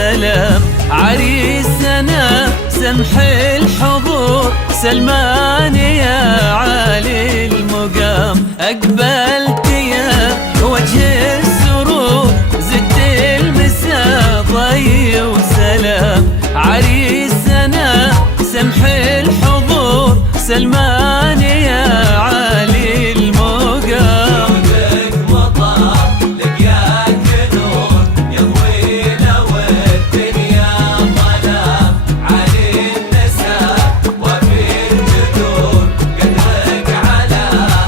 وسلام. عريسنا سمح الحضور سلمان يا عالي المقام. أقبلت يا وجه السرور زدت المسا ضي وسلام. عريسنا سمح الحضور سلمان يا عالي المقام. جودك مطر لقياك نور يضوي لو الدنيا ظلام. علي النساء وفي الجذور قدرك على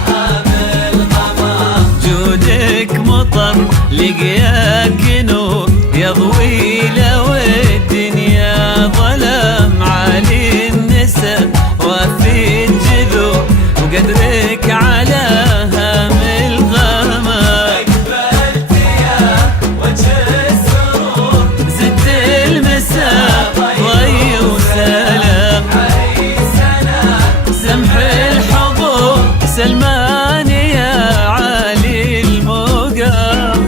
هام الغمام. جودك مطر لقياك نور يضوي لو الدنيا ظلام. علي النساء وفي الجذور وقدرك على هام الغمام. أقبلت يا وجه السرور زدت المساء ضي وسلام. عريسنا سمح الحضور سلمان يا عالي المقام.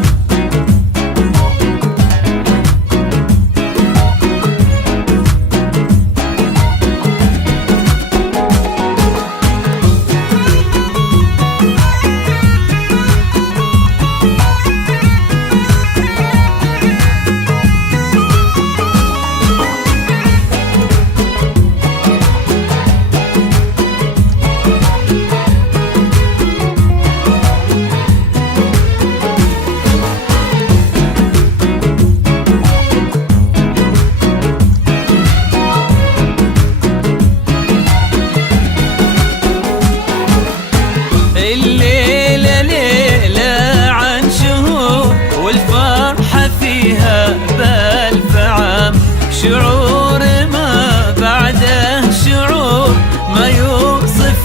الليلة ليلة عن شهور والفرحة فيها بألف عام. شعور ما بعده شعور ما يوصف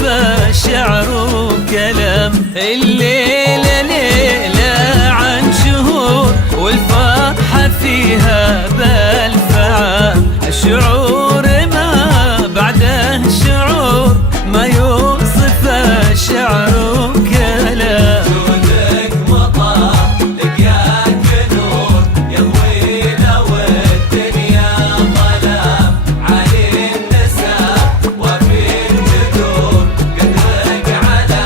الشعر وكلام. الليلة ليلة عن شهور والفرحة فيها بألف عام. شعور ما بعده شعور ما يوصف الشعر وكلام. جودك مطر لقياك نور يضوي لو الدنيا ظلام. علي النساء وفي الجذور قدرك على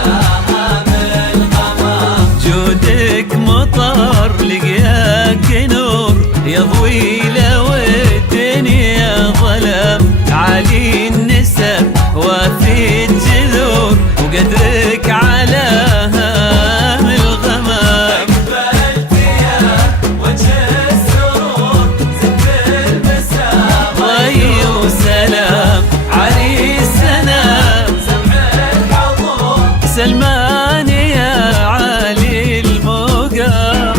هام الغمام. جودك مطر لقياك نور يضوي لو الدنيا ظلام. علي النساء وفي الجذور وقدرك على هام الغمام. أقبلت يا وجه السرور زدت المساء ضي وسلام. عريسنا سمع الحضور سلمان يا عالي المقام.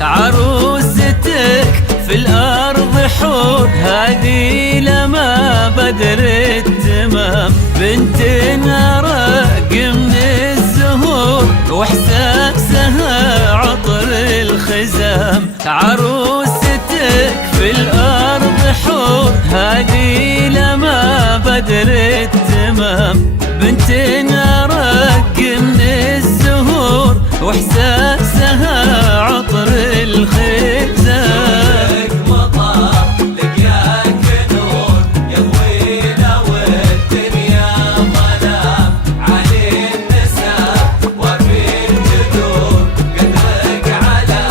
عروستك في الأرض حور هذه لما بدر التمام. بنت أرق من الزهور وإحساسها عطر الخزام. عروستك في الأرض حور هذه لما بدر التمام. بنت أرق من الزهور وإحساسها عطر الخزام. جودك مطر لقياك نور يضوي لو الدنيا ظلام. علي النساء وفي الجذور قدرك على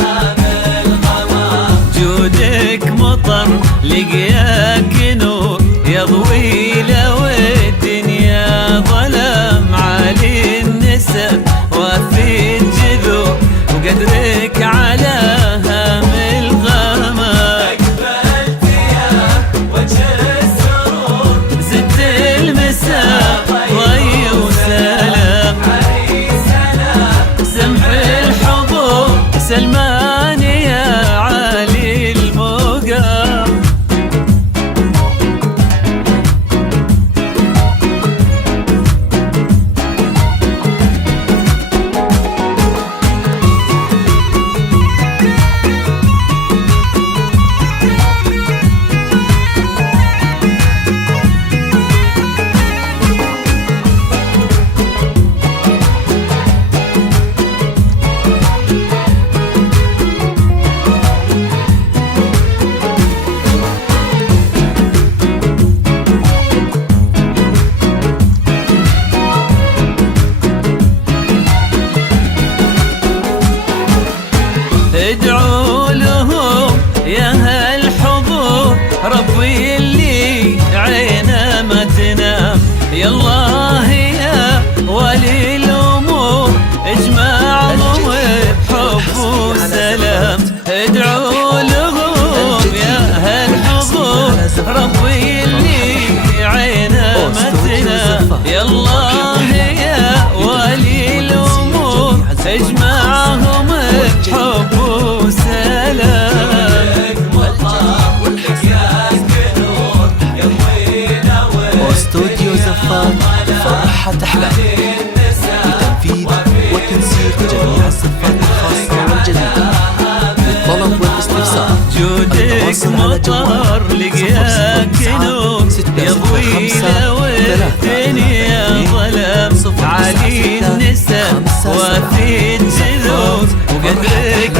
هام الغمام. جودك مطر لقياك نور يضوي لو الدنيا ظلام. علي النساء وفي الجذور وقدرك على هام الغمام. أقبلت يا وجه السرور زدت جودك مطر لقياك نور يضوي والدنيا ظلام علي النساء وفي الجذور وقدرك